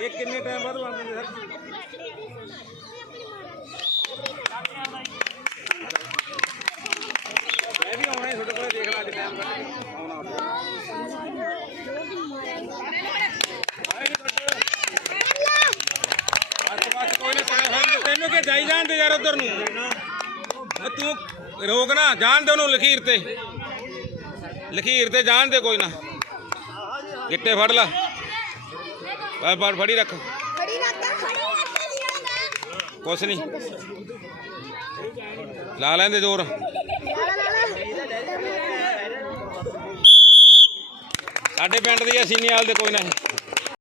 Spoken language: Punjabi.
ਇਹ ਕਿੰਨੇ ਟਾਈਮ ਬਾਅਦ ਬਣਦੇ ਨੇ ਸਰ? ਤੈਨੂੰ ਕਿ ਜਾਈ ਜਾਣ ਦੇ ਯਾਰ ਉਧਰ ਨੂੰ? ਤੂੰ ਰੋਕ ਨਾ, ਜਾਣ ਦੇ ਉਹਨੂੰ ਲਖੀਰ ਤੇ। ਲਖੀਰ ਤੇ ਜਾਣ ਦੇ ਕੋਈ ਨਾ। ਗਿੱਟੇ ਫੜ ਲਾ। ਬਸ ਫੜ, ਫੜੀ ਰੱਖ। ਖੜੀ ਨਾ ਕੁਛ ਨਹੀਂ। ਲਾ ਲੈਂਦੇ ਜ਼ੋਰ ਲਾ ਲਾ ਲਾ ਸਾਡੇ ਪਿੰਡ ਦੀ ਅਸੀਂ ਨਹੀਂ ਆਲਦੇ ਕੋਈ ਨਹੀਂ